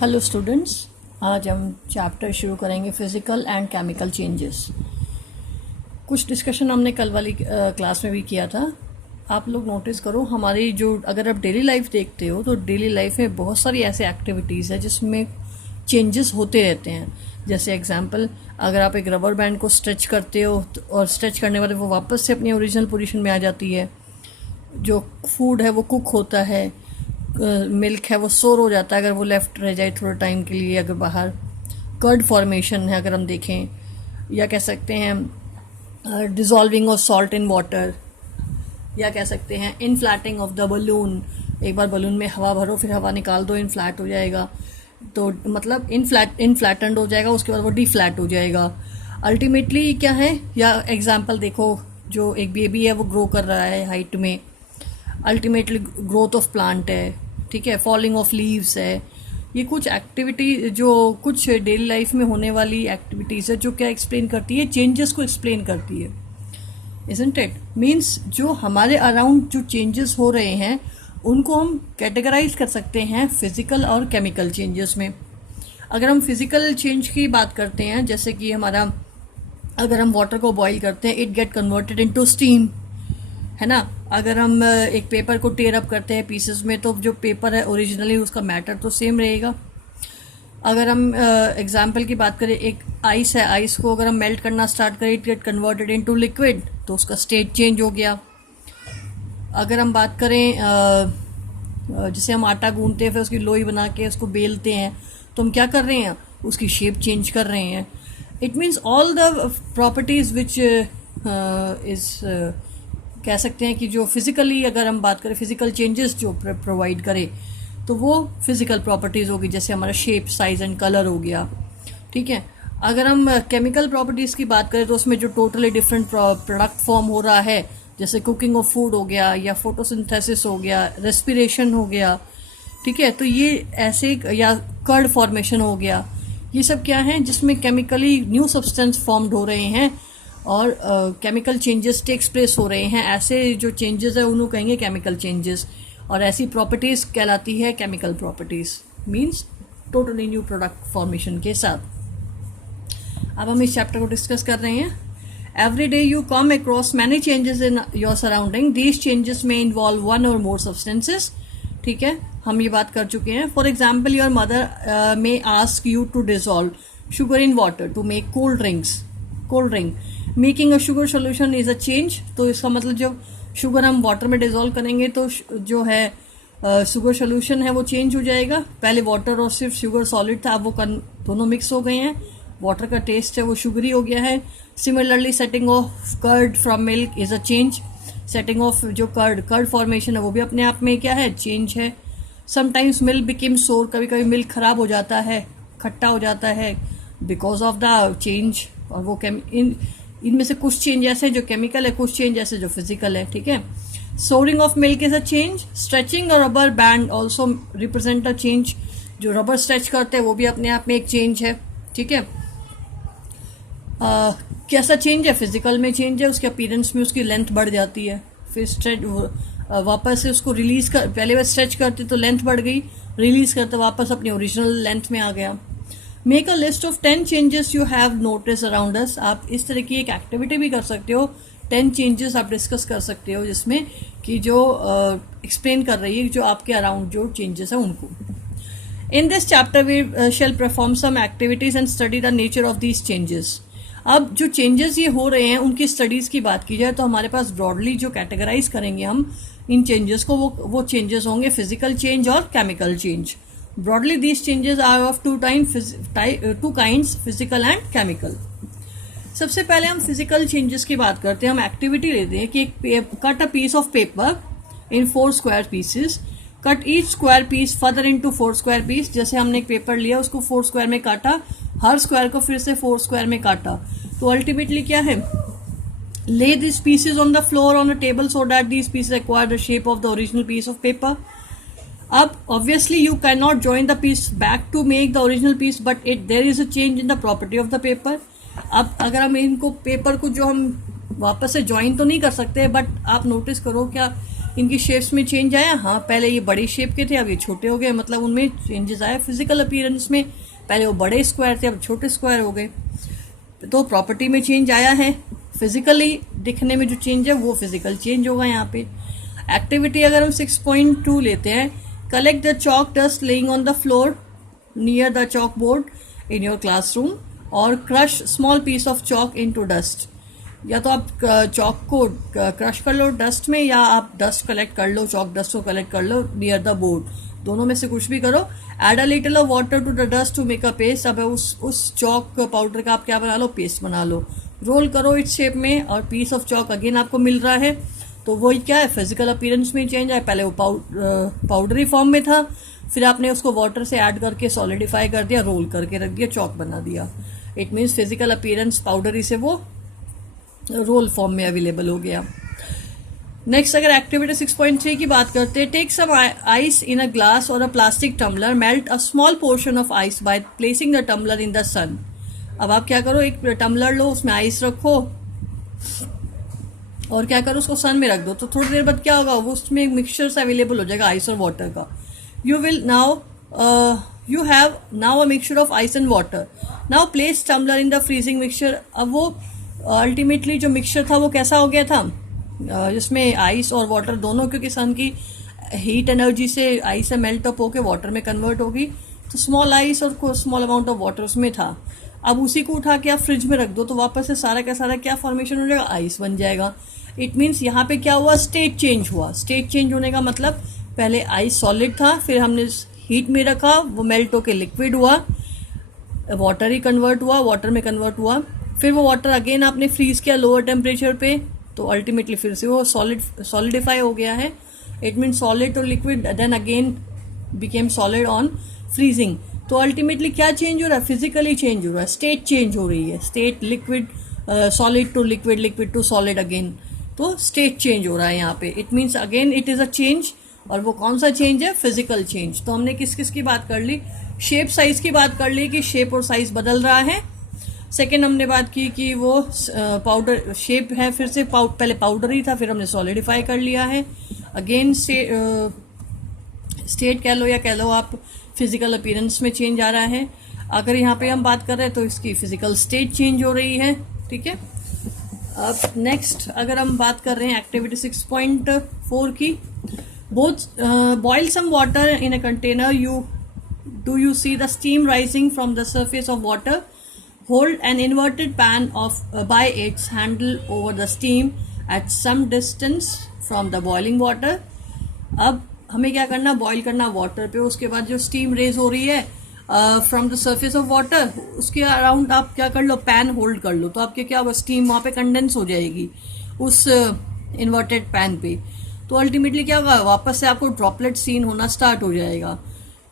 Hello students, आज हम chapter शुरू करेंगे फिज़िकल एंड केमिकल चेंजेस। कुछ डिस्कशन हमने कल वाली क्लास में भी किया था। आप लोग नोटिस करो, हमारी जो अगर आप डेली लाइफ देखते हो तो डेली लाइफ में बहुत सारी ऐसे एक्टिविटीज़ है जिसमें चेंजेस होते रहते हैं। जैसे एग्जांपल, अगर आप एक रबर बैंड को स्ट्रेच करते हो और स्ट्रेच करने वाले वो वापस से अपनी ओरिजिनल पोजीशन में आ जाती है। जो फूड है वो कुक होता है, मिल्क है वो सोर हो जाता है अगर वो लेफ़्ट रह जाए थोड़े टाइम के लिए। अगर बाहर कर्ड फॉर्मेशन है अगर हम देखें, या कह सकते हैं डिज़ोल्विंग ऑफ सॉल्ट इन वाटर, या कह सकते हैं इनफ्लैटिंग ऑफ द बलून। एक बार बलून में हवा भरो, फिर हवा निकाल दो, इनफ्लैट हो जाएगा। तो मतलब इनफ्लैटेंड हो जाएगा, उसके बाद वो डीफ्लैट हो जाएगा। अल्टीमेटली क्या है, या एग्जाम्पल देखो, जो एक बेबी है वो ग्रो कर रहा है हाइट में, अल्टीमेटली ग्रोथ ऑफ प्लांट है, ठीक है, फॉलिंग ऑफ लीव्स है। ये कुछ एक्टिविटी जो कुछ डेली लाइफ में होने वाली एक्टिविटीज़ है जो क्या एक्सप्लेन करती है, चेंजेस को एक्सप्लेन करती है। Isn't it? मीन्स जो हमारे अराउंड जो चेंजेस हो रहे हैं उनको हम कैटेगराइज कर सकते हैं फिजिकल और केमिकल चेंजेस में। अगर हम फिजिकल चेंज की बात करते हैं, जैसे कि हमारा अगर हम वाटर को बॉईल करते हैं, it get converted into steam, है ना। अगर हम एक पेपर को टेयर अप करते हैं पीसेस में, तो जो पेपर है ओरिजिनली उसका मैटर तो सेम रहेगा। अगर हम एग्जांपल की बात करें, एक आइस है, आइस को अगर हम मेल्ट करना स्टार्ट करें, it get converted into liquid, तो उसका स्टेट चेंज हो गया। अगर हम बात करें जैसे हम आटा गूंथते हैं, फिर उसकी लोई बना के उसको बेलते हैं, तो हम क्या कर रहे हैं, उसकी शेप चेंज कर रहे हैं। It means all the properties which is कह सकते हैं कि जो फिज़िकली अगर हम बात करें, फिज़िकल चेंजेस जो प्रोवाइड करे, तो वो फिज़िकल प्रॉपर्टीज़ होगी। जैसे हमारा शेप, साइज़ एंड कलर हो गया, ठीक है। अगर हम केमिकल प्रॉपर्टीज़ की बात करें तो उसमें जो टोटली डिफरेंट प्रोडक्ट फॉर्म हो रहा है, जैसे कुकिंग ऑफ फूड हो गया, या फोटोसिंथेसिस हो गया, रेस्पिरेशन हो गया, ठीक है। तो ये ऐसे, या कर्ड फॉर्मेशन हो गया, ये सब क्या है जिसमें केमिकली न्यू सब्सटेंस फॉर्म्ड हो रहे हैं और केमिकल चेंजेस टेक्स प्लेस हो रहे हैं। ऐसे जो चेंजेस है उन्होंने कहेंगे केमिकल चेंजेस, और ऐसी प्रॉपर्टीज़ कहलाती है chemical properties. Means totally new product formation के साथ। अब हम इस चैप्टर को डिस्कस कर रहे हैं। Every day you come across many changes in your surrounding, these changes में इन्वॉल्व वन और मोर सब्सटेंसेस, ठीक है, हम ये बात कर चुके हैं। For example, your mother may ask you to dissolve sugar in water to make cold drink. Making a sugar solution is a change. तो इसका मतलब जब शुगर हम वाटर में डिजोल्व करेंगे तो जो है शुगर सोल्यूशन है वो चेंज हो जाएगा। पहले वाटर और सिर्फ शुगर सॉलिड था, अब वो दोनों मिक्स हो गए हैं, वाटर का टेस्ट है वो शुगरी हो गया है। Similarly setting of curd from milk is a change. Setting of जो कर्ड फॉर्मेशन है वो भी अपने आप में क्या है, चेंज है। समटाइम्स मिल्क बिकेम सोर, कभी कभी मिल्क खराब हो जाता है, खट्टा हो जाता है, बिकॉज ऑफ द चेंज। और वो इनमें से कुछ चेंज ऐसे जो केमिकल है, कुछ चेंज ऐसे जो फिजिकल है, ठीक है। Souring of milk is a change. Stretching a rubber band also represent a change. जो रबर स्ट्रेच करते हैं वो भी अपने आप में एक चेंज है, ठीक है। कैसा चेंज है, फिजिकल में चेंज है, उसके अपीयरेंस में उसकी लेंथ बढ़ जाती है। फिर स्ट्रेच वापस से उसको रिलीज कर, पहले बार स्ट्रेच करते तो लेंथ बढ़ गई, रिलीज करते वापस अपनी ओरिजिनल लेंथ में आ गया। Make a list of 10 changes you have notice around us. आप इस तरह की एक एक्टिविटी भी कर सकते हो, 10 चेंजेस आप डिस्कस कर सकते हो, जिसमें कि जो एक्सप्लेन कर रही है जो आपके अराउंड जो चेंजेस है उनको। In this chapter we shall perform some activities and study the nature of these changes. अब जो चेंजेस ये हो रहे हैं उनकी स्टडीज की बात की जाए तो हमारे पास ब्रॉडली जो कैटेगराइज करेंगे हम इन चेंजेस को, वो चेंजेस होंगे फिजिकल चेंज और chemical change. Broadly, these changes are of two kinds, physical and chemical. सबसे पहले हम फिजिकल चेंजेस की बात करते हैं। हम एक्टिविटी लेते हैं कि cut a piece of paper in 4 square pieces, cut each square piece further into 4 square piece. जैसे हमने एक पेपर लिया, उसको 4 स्क्वायर में काटा, हर स्क्वायर को फिर से 4 स्क्वायर में काटा, तो अल्टीमेटली क्या है, lay these pieces on the floor on a table so that these pieces acquire the shape of the original piece of paper. अब obviously you can not join the piece back to make the original piece, but there is a change in the property of the paper. अब अगर हम इनको paper को जो हम वापस से ज्वाइन तो नहीं कर सकते, बट आप नोटिस करो क्या इनकी शेप्स में चेंज आया। हाँ, पहले ये बड़े शेप के थे, अब ये छोटे हो गए, मतलब उनमें चेंजेस आया फिजिकल अपीयरेंस में। पहले वो बड़े स्क्वायर थे, अब छोटे स्क्वायर हो गए। तो प्रॉपर्टी में चेंज आया है, फिजिकली दिखने में जो चेंज है वो फिजिकल चेंज होगा यहाँ पे। एक्टिविटी अगर हम 6.2 लेते हैं, collect the chalk dust lying on the floor near the chalk board in your classroom और crush small piece of chalk into dust. या तो आप चॉक को क्रश कर लो डस्ट में, या आप डस्ट कलेक्ट कर लो, चॉक डस्ट को कलेक्ट कर लो नियर द बोर्ड, दोनों में से कुछ भी करो। Add a little of water to the dust to make a paste. अब उस चॉक पाउडर का आप क्या बना लो, पेस्ट बना लो। रोल करो इस शेप में और पीस ऑफ चॉक अगेन आपको मिल रहा है। तो वही क्या है, फिजिकल अपीयरेंस में चेंज आया। पहले वो पाउडरी फॉर्म में था, फिर आपने उसको वाटर से ऐड करके सॉलिडिफाई कर दिया, रोल करके रख दिया, चॉक बना दिया। It means physical appearance powdery से वो रोल फॉर्म में अवेलेबल हो गया। नेक्स्ट अगर एक्टिविटी 6.3 की बात करते हैं, take some ice in a glass और a plastic tumbler, melt a small portion of ice by placing the tumbler in the sun. अब आप क्या करो, एक टम्बलर लो, उसमें आइस रखो और क्या करो, उसको सन में रख दो। तो थोड़ी देर बाद क्या होगा, वो उसमें एक मिक्सचर से अवेलेबल हो जाएगा आइस और वाटर का। You have now a mixture of ice and water. Now place tumbler in the freezing mixture. अब वो अल्टीमेटली जो मिक्सचर था वो कैसा हो गया था, जिसमें आइस और वाटर दोनों, क्योंकि सन की हीट एनर्जी से आइस से मेल्ट अप होकर वाटर में कन्वर्ट होगी, तो स्मॉल आइस और स्मॉल अमाउंट ऑफ वाटर उसमें था। अब उसी को उठा के आप फ्रिज में रख दो तो वापस से सारा का सारा क्या फॉर्मेशन हो जाएगा, आइस बन जाएगा। इट मीन्स यहाँ पे क्या हुआ, स्टेट चेंज हुआ। स्टेट चेंज होने का मतलब पहले आइस सॉलिड था, फिर हमने हीट में रखा, वो मेल्ट होके लिक्विड हुआ, वाटर ही कन्वर्ट हुआ, वाटर में कन्वर्ट हुआ, फिर वो वाटर अगेन आपने फ्रीज किया लोअर टेम्परेचर पे, तो अल्टीमेटली फिर से वो सॉलिडिफाई हो गया है। It mean solid to liquid then again became solid on freezing. तो अल्टीमेटली क्या चेंज हो रहा है, फिजिकली चेंज हो रहा है, स्टेट चेंज हो रही है, state liquid solid to liquid, liquid to solid again, तो स्टेट चेंज हो रहा है यहाँ पे। It means again it is a change, और वो कौन सा चेंज है, फिजिकल चेंज। तो हमने किस किस की बात कर ली, शेप साइज की बात कर ली कि शेप और साइज बदल रहा है। सेकेंड हमने बात की कि वो पाउडर शेप है, फिर से पहले पाउडर ही था, फिर हमने सॉलिडिफाई कर लिया है। अगेन स्टेट कह लो या कह लो आप, फिजिकल अपीयरेंस में चेंज आ रहा है। अगर यहाँ पे हम बात कर रहे हैं तो इसकी फिजिकल स्टेट चेंज हो रही है, ठीक है। अब नेक्स्ट अगर हम बात कर रहे हैं एक्टिविटी 6.4 की, both boil some water in a container, you see the steam rising from the surface of water? Hold an inverted pan by its handle over the steam at some distance from the boiling water. अब हमें क्या करना, boil करना water पे, उसके बाद जो steam raise हो रही है from the surface of water, उसके अराउंड आप क्या कर लो, पैन होल्ड कर लो, तो आपके क्या होगा, स्टीम वहाँ पे कंडेंस हो जाएगी उस इन्वर्टेड पैन पे। तो अल्टीमेटली क्या होगा, वापस से आपको ड्रॉपलेट सीन होना स्टार्ट हो जाएगा।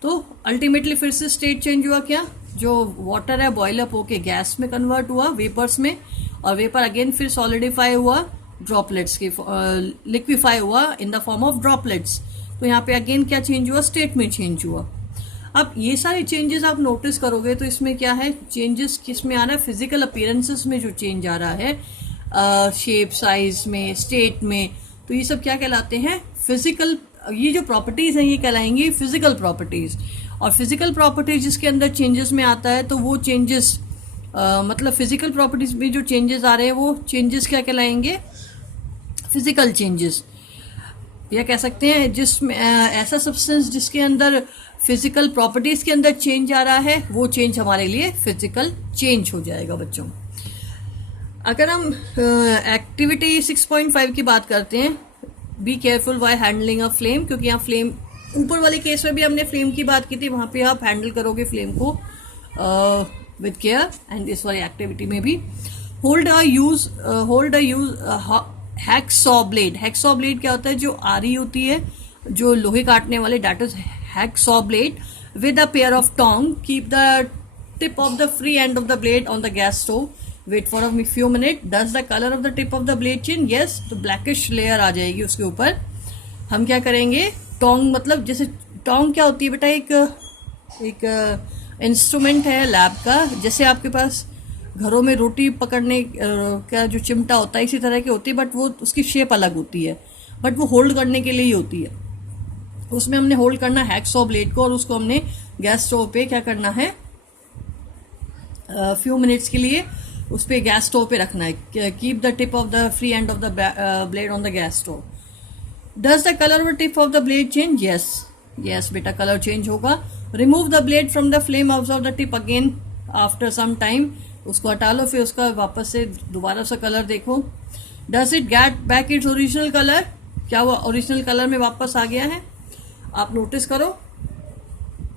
तो अल्टीमेटली फिर से स्टेट चेंज हुआ, क्या, जो वाटर है बॉयल अप होके गैस में कन्वर्ट हुआ, वेपर्स में, और वेपर अगेन फिर सॉलिडिफाई हुआ ड्रॉपलेट्स के, लिक्विफाई हुआ इन द फॉर्म ऑफ ड्रॉपलेट्स। तो यहाँ पे अगेन क्या चेंज हुआ, स्टेट में चेंज हुआ। अब ये सारे चेंजेस आप नोटिस करोगे तो इसमें क्या है, चेंजेस किस में आ रहा है, फिजिकल अपीयरेंसेस में जो चेंज आ रहा है, शेप साइज में, स्टेट में, तो ये सब क्या कहलाते हैं, फिजिकल। ये जो प्रॉपर्टीज हैं ये कहलाएंगी फिजिकल प्रॉपर्टीज। और फिजिकल प्रॉपर्टीज जिसके अंदर चेंजेस में आता है, तो वो चेंजेस मतलब फिजिकल प्रॉपर्टीज में जो चेंजेस आ रहे हैं वो चेंजेस क्या कहलाएंगे, फिजिकल चेंजेस। या कह सकते हैं जिसमें ऐसा सब्सटेंस जिसके अंदर फिजिकल प्रॉपर्टीज के अंदर चेंज आ रहा है, वो चेंज हमारे लिए फिजिकल चेंज हो जाएगा बच्चों। अगर हम एक्टिविटी 6.5 की बात करते हैं, be careful while handling a flame, क्योंकि यहाँ फ्लेम, ऊपर वाले केस में भी हमने फ्लेम की बात की थी, वहाँ पे आप हैंडल करोगे फ्लेम को विद केयर, एंड इस वाली एक्टिविटी में भी hold a use hacksaw blade. Hacksaw blade क्या होता है, जो आरी होती है, जो लोहे काटने वाले, that is hacksaw blade, with a pair of tong, keep the tip of the free end of the blade on the gas stove, wait for a few minute, does the colour of the tip of the blade change, yes, तो blackish layer आ जाएगी उसके ऊपर। हम क्या करेंगे, टोंग मतलब जैसे टोंग क्या होती है बेटा, एक इंस्ट्रूमेंट है लैब का, जैसे आपके पास घरों में रोटी पकड़ने का जो चिमटा होता है इसी तरह की होती है, बट वो उसकी शेप अलग होती है, बट वो होल्ड करने के लिए ही होती है। उसमें हमने होल्ड करना है हैक्सॉ ब्लेड को, और उसको हमने गैस स्टोव पे क्या करना है, फ्यू मिनट्स के लिए उस पर गैस स्टोव पे रखना है। Keep the tip of the free end of the blade on the gas stove. Does the colour और tip of the blade change? Yes, yes बेटा, कलर चेंज होगा। Remove the blade from the flame, observe the tip again after some time. उसको हटा लो, फिर उसका वापस से दोबारा सा कलर देखो। Does it get back it's original colour? क्या वो ओरिजिनल कलर में वापस आ गया है? आप नोटिस करो,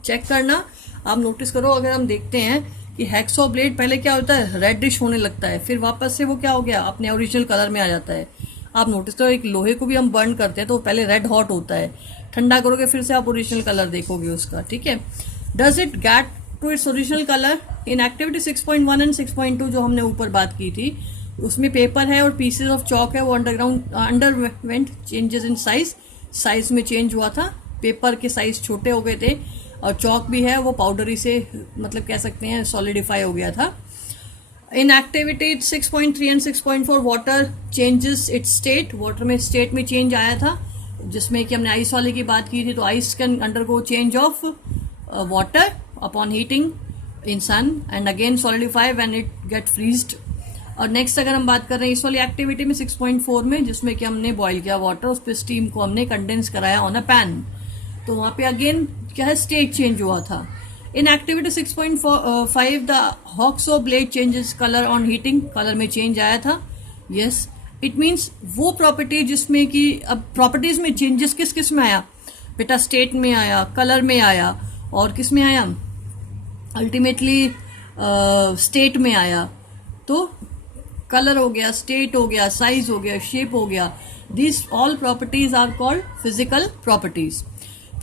चेक करना। आप नोटिस करो, अगर हम देखते हैं कि हैक्सॉ ब्लेड पहले क्या होता है, रेडिश होने लगता है, फिर वापस से वो क्या हो गया, अपने ओरिजिनल कलर में आ जाता है। आप नोटिस करो, एक लोहे को भी हम बर्न करते हैं तो पहले रेड हॉट होता है, ठंडा करोगे फिर से आप ओरिजिनल कलर देखोगे उसका, ठीक है। Does it get to its original colour? In activity 6.1 and 6.2 जो हमने ऊपर बात की थी, उसमें पेपर है और पीसेज ऑफ चॉक है, वो underwent changes in size, size में चेंज हुआ था। पेपर के साइज छोटे हो गए थे, और चॉक भी है वो पाउडरी से, मतलब कह सकते हैं सॉलिडिफाई हो गया था। In activity 6.3 and 6.4 water changes it's state, water में स्टेट में चेंज आया था, जिसमें कि हमने आइस वाले की बात की थी। तो ice can undergo change of water upon heating in sun and again solidify when it get freezed. और नेक्स्ट अगर हम बात कर रहे हैं इस वाली एक्टिविटी में 6.4 में, जिसमें कि हमने बॉईल किया वाटर, उस पर स्टीम को हमने कंडेंस कराया ऑन अ पैन, तो वहां पे अगेन क्या है, स्टेट चेंज हुआ था। In activity 6.5 the hacksaw blade changes colour on heating, colour में चेंज आया था। यस, इट मीन्स वो प्रॉपर्टी जिसमें कि अब प्रॉपर्टीज में चेंजेस किस किस में आया बेटा, स्टेट में आया, कलर में आया, और किस में आया, अल्टीमेटली स्टेट में आया। तो कलर हो गया, स्टेट हो गया, साइज हो गया, शेप हो गया। These all properties are called physical properties.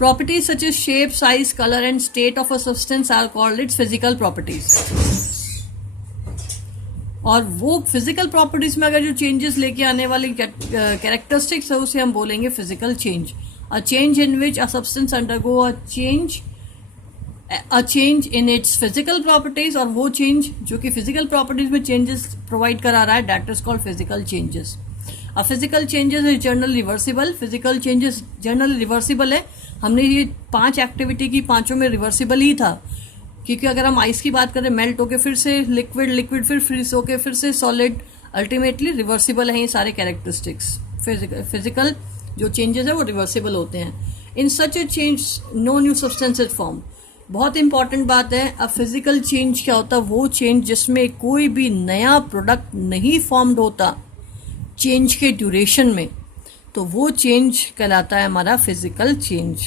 Properties such as shape, size, color and state of a substance are called its physical properties. और वो फिजिकल प्रॉपर्टीज में अगर जो चेंजेस लेके आने वाली कैरेक्टरिस्टिक्स है उसे हम बोलेंगे physical change. A change in which a substance undergo a change in its physical properties, और वो चेंज जो कि फिजिकल प्रॉपर्टीज में चेंजेस प्रोवाइड करा रहा है, that is called physical changes. A physical changes is generally reversible, physical changes generally reversible है। हमने ये 5 एक्टिविटी की, 5 में रिवर्सिबल ही था, क्योंकि अगर हम आइस की बात करें, मेल्ट होके फिर से लिक्विड, लिक्विड फिर फ्रीज होके फिर से सॉलिड, अल्टीमेटली रिवर्सिबल है ये सारे कैरेक्टरिस्टिक्स। फिजिकल जो चेंजेस है वो रिवर्सिबल होते हैं। In such a change no new substance is form. बहुत इंपॉर्टेंट बात है, अब फिजिकल चेंज क्या होता है, वो चेंज जिसमें कोई भी नया प्रोडक्ट नहीं फॉर्म्ड होता चेंज के ड्यूरेशन में, तो वो चेंज कहलाता है हमारा physical change.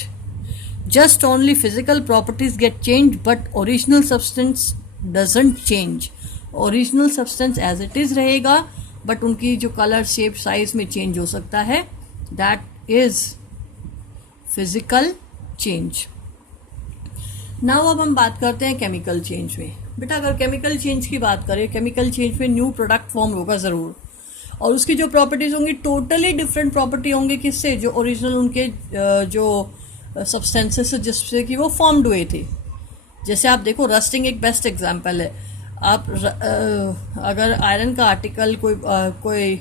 Just only physical properties get change but original substance doesn't change. Original substance as it is रहेगा, बट उनकी जो कलर, शेप, साइज में चेंज हो सकता है, that is physical change. Now अब हम बात करते हैं केमिकल चेंज में। बेटा अगर केमिकल चेंज की बात करें, केमिकल चेंज में न्यू प्रोडक्ट फॉर्म होगा जरूर, और उसकी जो प्रॉपर्टीज होंगी टोटली डिफरेंट प्रॉपर्टी होंगी किससे, जो ओरिजिनल उनके जो सब्सटेंसेस जिससे कि वो फॉर्म्ड हुए थे। जैसे आप देखो, रस्टिंग एक बेस्ट एग्जांपल है। आप अगर आयरन का आर्टिकल, कोई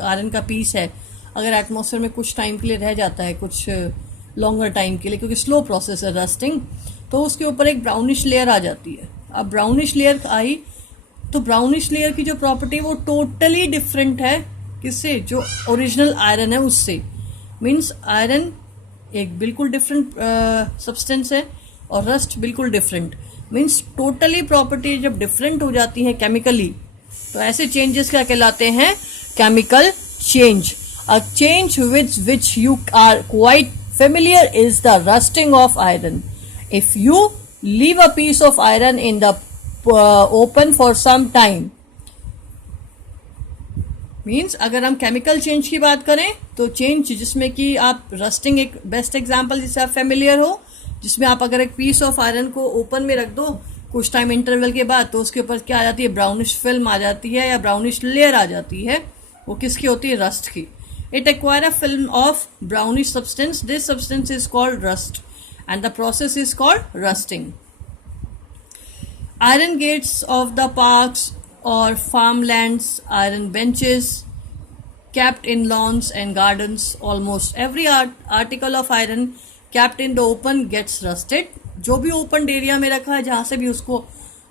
आयरन का पीस है, अगर एटमॉस्फेयर में कुछ टाइम के लिए रह जाता है, कुछ लॉन्गर टाइम के लिए, क्योंकि स्लो प्रोसेस है रस्टिंग, तो उसके ऊपर एक ब्राउनिश लेयर आ जाती है। अब ब्राउनिश लेयर आई तो ब्राउनिश लेयर की जो प्रॉपर्टी वो टोटली डिफरेंट है किससे, जो ओरिजिनल आयरन है उससे। मीन्स आयरन एक बिल्कुल डिफरेंट सब्सटेंस है और रस्ट बिल्कुल डिफरेंट। मीन्स टोटली प्रॉपर्टी जब डिफरेंट हो जाती है केमिकली, तो ऐसे चेंजेस क्या कहलाते हैं, chemical change. A change with which you are quite familiar is the rusting of iron. If you leave a piece of iron in the open for some time, means अगर हम chemical change की बात करें तो change जिसमें कि आप, rusting एक बेस्ट एग्जांपल जिससे आप फेमिलियर हो, जिसमें आप अगर एक पीस ऑफ आयरन को ओपन में रख दो कुछ टाइम इंटरवल के बाद, तो उसके ऊपर क्या आ जाती है, ब्राउनिश फिल्म आ जाती है या ब्राउनिश लेयर आ जाती है। वो किसकी होती है, रस्ट की। It acquire a film of brownish substance. This substance is called rust, and the process is called rusting. Iron gates of the parks or farmlands, iron benches, kept in lawns and gardens. Almost every article of iron kept in the open gets rusted. जो भी open area में रखा है, जहाँ से भी उसको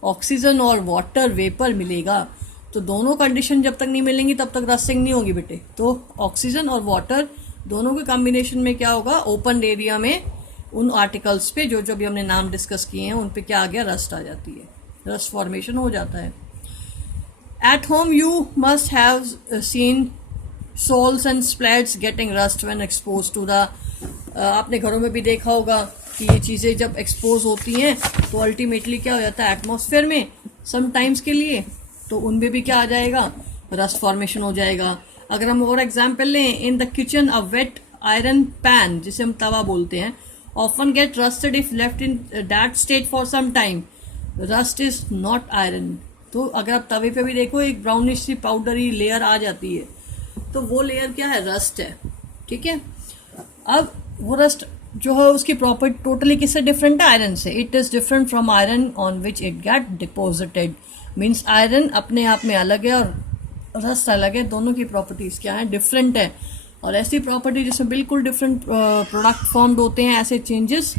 oxygen और वाटर वेपर मिलेगा, तो दोनों कंडीशन जब तक नहीं मिलेंगी तब तक रस्टिंग नहीं होगी बेटे. तो ऑक्सीजन और वाटर दोनों के कॉम्बिनेशन में क्या होगा, ओपन एरिया में उन आर्टिकल्स पे जो जो भी हमने नाम डिस्कस किए हैं उन पे क्या आ गया, रस्ट आ जाती है, रस्ट फॉर्मेशन हो जाता है. At home you must have seen soles and splats getting rust when expose to the, आपने घरों में भी देखा होगा कि ये चीज़ें जब एक्सपोज होती हैं तो अल्टीमेटली क्या हो जाता है एटमॉस्फेयर में समटाइम्स के लिए, तो उनमें भी क्या आ जाएगा, रस्ट फॉर्मेशन हो जाएगा. अगर हम और एग्जांपल लें, in the kitchen a wet iron pan, जिसे हम तवा बोलते हैं, often get rusted if left in that state for some time. Rust is not iron. तो अगर आप तवे पे भी देखो एक ब्राउनिश सी पाउडरी लेयर आ जाती है, तो वो लेयर क्या है, रस्ट है. ठीक है. अब वो रस्ट जो है उसकी प्रॉपर्टी टोटली किससे डिफरेंट है, आयरन से. It is different from iron on which it get deposited. Means iron अपने आप में अलग है और रस्ट अलग है, दोनों की प्रॉपर्टीज क्या है, डिफरेंट है. और ऐसी प्रॉपर्टी जिसमें बिल्कुल डिफरेंट प्रोडक्ट फॉर्म्ड होते हैं, ऐसे चेंजेस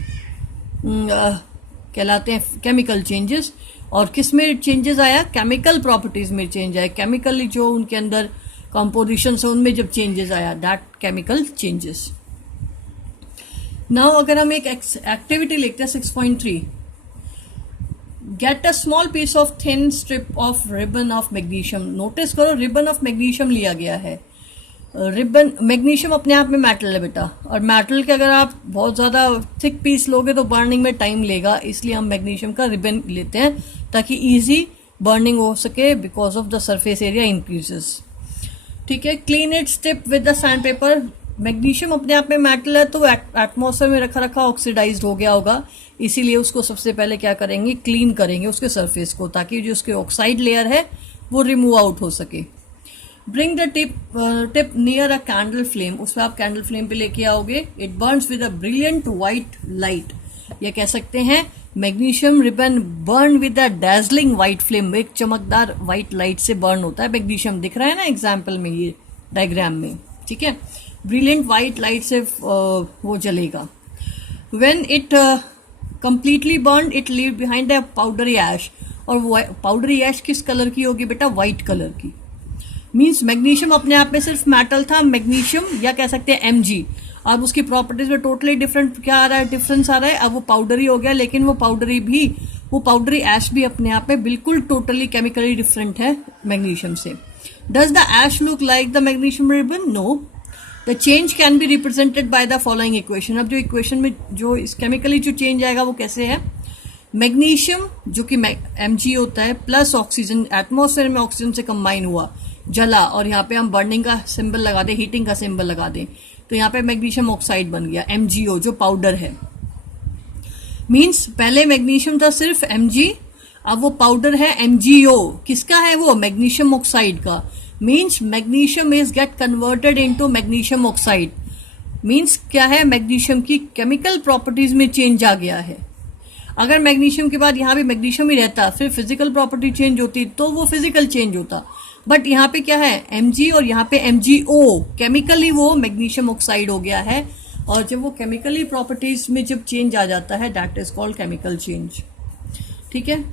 कहलाते हैं केमिकल चेंजेस. और किस में चेंजेस आया, केमिकल प्रॉपर्टीज में चेंज आया, केमिकली जो उनके अंदर कॉम्पोजिशन है उनमें जब चेंजेस आया, दैट केमिकल चेंजेस. नाउ अगर हम एक एक्टिविटी लिखते हैं 6.3, get a small piece of thin strip of ribbon of magnesium. Notice करो रिबन ऑफ मैग्नीशियम लिया गया है. रिबन, मैग्नीशियम अपने आप में मेटल है बेटा, और मेटल के अगर आप बहुत ज़्यादा थिक पीस लोगे तो बर्निंग में टाइम लेगा, इसलिए हम मैग्नीशियम का रिबन लेते हैं ताकि इजी बर्निंग हो सके, because of the surface area increases. ठीक है. Clean it स्टिप with the sand paper. Magnesium अपने आप में मेटल है, तो एटमॉस्फेयर में रखा रखा ऑक्सीडाइज्ड हो गया होगा, इसीलिए उसको सबसे पहले क्या करेंगे, क्लीन करेंगे उसके सरफेस को, ताकि जो उसके ऑक्साइड लेयर है वो रिमूव आउट हो सके. Bring the tip near a candle flame. उसमें आप कैंडल फ्लेम पे लेके आओगे. It Burns with a brilliant white light. ये कह सकते हैं magnesium ribbon burn with a dazzling white flame. एक चमकदार वाइट लाइट से बर्न होता है मैग्नीशियम. दिख रहा है ना एग्जाम्पल में, ये डायग्राम में. ठीक है. ब्रिलियंट वाइट लाइट से वो जलेगा. When it completely burn it leave behind a powdery ash. और पाउडरी ऐश किस कलर की होगी बेटा, व्हाइट कलर की. मीन्स मैग्नीशियम अपने आप में सिर्फ मेटल था, मैग्नीशियम या कह सकते हैं Mg. अब उसकी प्रॉपर्टीज में टोटली डिफरेंट क्या आ रहा है, डिफरेंस आ रहा है. अब वो पाउडरी हो गया, लेकिन वो पाउडरी ऐश भी अपने आप में बिल्कुल टोटली केमिकली डिफरेंट है मैग्नीशियम से. Does the ash look like the magnesium ribbon? No. The change can be represented by the following equation. अब जो इक्वेशन में जो इस केमिकली जो चेंज आएगा वो कैसे है, मैग्नीशियम जो कि Mg होता है प्लस ऑक्सीजन, एटमॉस्फेयर में ऑक्सीजन से कंबाइन हुआ, जला, और यहाँ पे हम बर्निंग का सिंबल लगा दें, हीटिंग का सिंबल लगा दें, तो यहाँ पे मैग्नीशियम ऑक्साइड बन गया MgO, जो पाउडर है. मीन्स पहले मैग्नीशियम था सिर्फ Mg, अब वो पाउडर है MgO. किसका है वो, मैग्नीशियम ऑक्साइड का. Means magnesium is get converted into magnesium oxide. Means क्या है, मैग्नीशियम की केमिकल प्रॉपर्टीज में चेंज आ गया है. अगर मैग्नीशियम के बाद यहाँ भी मैग्नीशियम ही रहता, फिर फिजिकल प्रॉपर्टी चेंज होती, तो वो फिजिकल चेंज होता. बट यहाँ पे क्या है, Mg और यहाँ पे MgO, केमिकली वो मैग्नीशियम ऑक्साइड हो गया है. और जब वो केमिकली प्रॉपर्टीज में जब चेंज आ जाता है, that is called chemical change. ठीक है.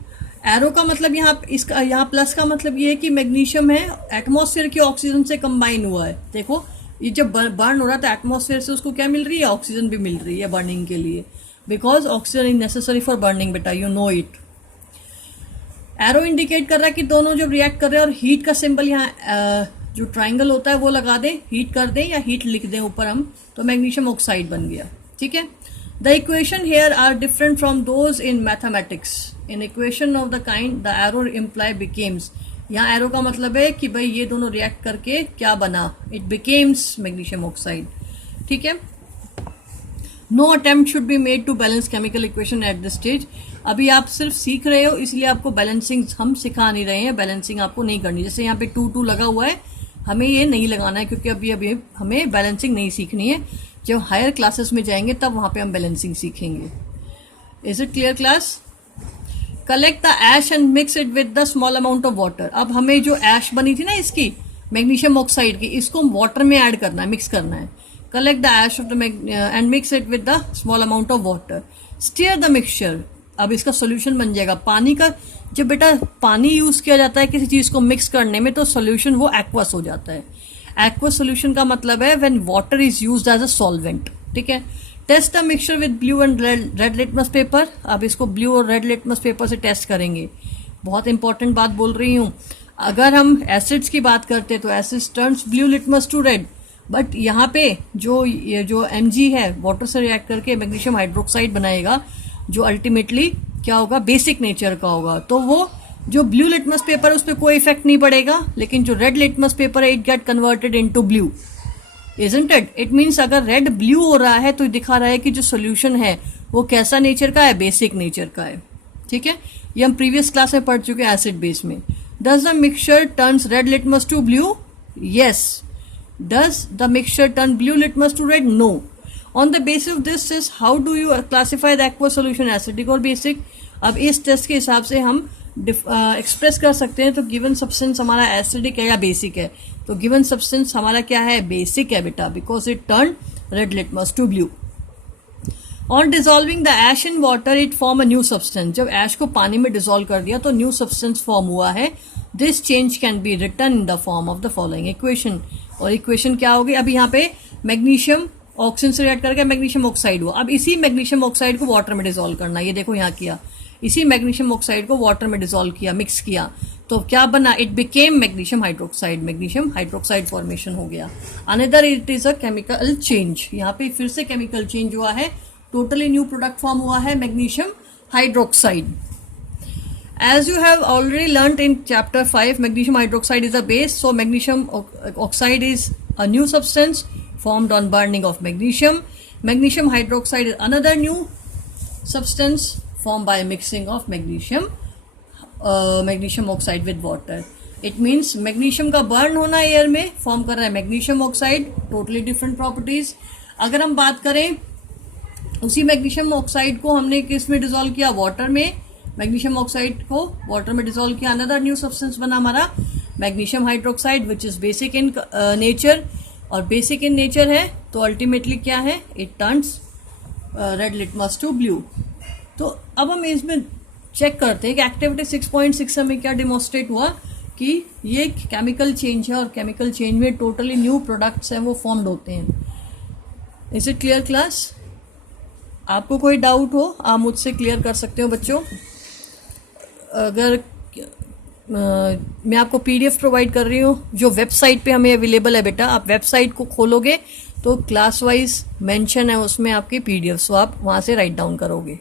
एरो का मतलब यहाँ प्लस का मतलब ये है कि मैग्नीशियम है, एटमॉस्फेयर की ऑक्सीजन से कंबाइन हुआ है. देखो ये जब बर्न हो रहा था एटमॉस्फेयर से, उसको क्या मिल रही है, ऑक्सीजन भी मिल रही है बर्निंग के लिए, because oxygen is necessary for burning बेटा, you know it. Arrow indicate कर रहा है कि दोनों जब रिएक्ट कर रहे हैं, और हीट का सिंबल यहाँ जो ट्राइंगल होता है वो लगा दें, हीट कर दें या हीट लिख दें ऊपर हम, तो मैग्नीशियम ऑक्साइड बन गया. ठीक है. The equation here are different from those in mathematics. In equation of the kind the arrow imply becomes. यहाँ एरो का मतलब है कि भाई ये दोनों रिएक्ट करके क्या बना, इट बिकेम्स मैग्नीशियम ऑक्साइड. ठीक है. No attempt should be made to balance chemical equation at this stage. अभी आप सिर्फ सीख रहे हो, इसलिए आपको बैलेंसिंग हम सिखा नहीं रहे हैं, बैलेंसिंग आपको नहीं करनी. जैसे यहाँ पे 2 लगा हुआ है, हमें ये नहीं लगाना है, क्योंकि अभी हमें बैलेंसिंग नहीं सीखनी है. जब हायर क्लासेस में जाएंगे तब वहां पे हम बैलेंसिंग सीखेंगे. Is it clear class? Collect the ash and mix it with the small amount of water. अब हमें जो ऐश बनी थी ना इसकी, मैग्नीशियम ऑक्साइड की, इसको वाटर में ऐड करना है, मिक्स करना है। Collect the ash of the and mix it with the small amount of water, stir the mixture. अब इसका सोल्यूशन बन जाएगा पानी का। जब बेटा पानी यूज किया जाता है किसी चीज को मिक्स करने में तो सोल्यूशन वो एक्वस हो जाता है। एक्वस सोल्यूशन का मतलब है when water is used as a solvent, ठीक है। Test the mixture with blue and red litmus paper. अब इसको ब्लू और रेड लिटमस पेपर से टेस्ट करेंगे। बहुत इंपॉर्टेंट बात बोल रही हूँ। अगर हम एसिड्स की बात करते हैं तो acids turns blue litmus to red, but यहाँ पे जो Mg है वाटर से रिएक्ट करके मैग्नीशियम हाइड्रोक्साइड बनाएगा जो अल्टीमेटली क्या होगा, बेसिक नेचर का होगा। तो वो जो ब्लू लिटमस पेपर है उस पर कोई इफेक्ट नहीं पड़ेगा, लेकिन जो रेड लिटमस पेपर है it get converted into blue, isn't it. It means अगर रेड ब्लू हो रहा है तो दिखा रहा है कि जो सोल्यूशन है वो कैसा नेचर का है, बेसिक नेचर का है, ठीक है। ये हम प्रीवियस क्लास में पढ़ चुके हैं एसिड बेस में। Does the mixture turns red litmus to blue? Yes. Does the mixture turn blue litmus to red? No. On the basis of this is how do you classify the aqueous solution acidic और basic. अब इस test के हिसाब से हम express कर सकते हैं तो गिवन सब्सटेंस हमारा एसिडिक है या बेसिक है। तो गिवन सब्सटेंस हमारा क्या है, बेसिक है बेटा, because it turn red litmus to blue. On dissolving the ash in water it form a new substance. जब ऐश को पानी में डिजोल्व कर दिया तो न्यू सब्सटेंस फॉर्म हुआ है। This change can be written in the form of the following equation. और इक्वेशन क्या होगी, अब यहाँ पे मैग्नीशियम ऑक्सीजन से रिएक्ट करके मैग्नीशियम ऑक्साइड हुआ। अब इसी मैग्नीशियम ऑक्साइड को वाटर में डिजोल्व करना, ये देखो यहाँ किया, इसी मैग्नीशियम ऑक्साइड को वाटर में डिजोल्व किया, मिक्स किया, तो क्या बना, it became magnesium hydroxide. Magnesium hydroxide formation हो गया। Another it is a chemical change. यहाँ पे फिर से केमिकल चेंज हुआ है, टोटली न्यू प्रोडक्ट फॉर्म हुआ है, magnesium hydroxide. As you have already learnt in chapter 5, magnesium hydroxide is a base. So magnesium oxide is a new substance formed on burning of magnesium. Magnesium hydroxide is another new substance formed by mixing of magnesium oxide with water. It means magnesium का burn होना air में form कर रहा है magnesium oxide, totally different properties. अगर हम बात करें उसी magnesium oxide को हमने किस में डिजोल्व किया, वाटर में। मैग्नीशियम ऑक्साइड को वाटर में डिसॉल्व किया, अनदर न्यू सब्सटेंस बना हमारा magnesium hydroxide which is basic in nature. और बेसिक इन नेचर है तो अल्टीमेटली क्या है, it turns red litmus to blue. तो अब हम इसमें चेक करते हैं कि एक्टिविटी 6.6 में क्या डिमॉन्स्ट्रेट हुआ कि ये केमिकल चेंज है और केमिकल चेंज में टोटली न्यू प्रोडक्ट्स हैं वो फॉर्म्ड होते हैं। Is it clear class? आपको कोई डाउट हो आप मुझसे क्लियर कर सकते हो बच्चों। अगर मैं आपको पीडीएफ प्रोवाइड कर रही हूँ जो वेबसाइट पे हमें अवेलेबल है बेटा, आप वेबसाइट को खोलोगे तो क्लास वाइज मेंशन है उसमें आपकी पीडीएफ, सो आप वहाँ से राइट डाउन करोगे।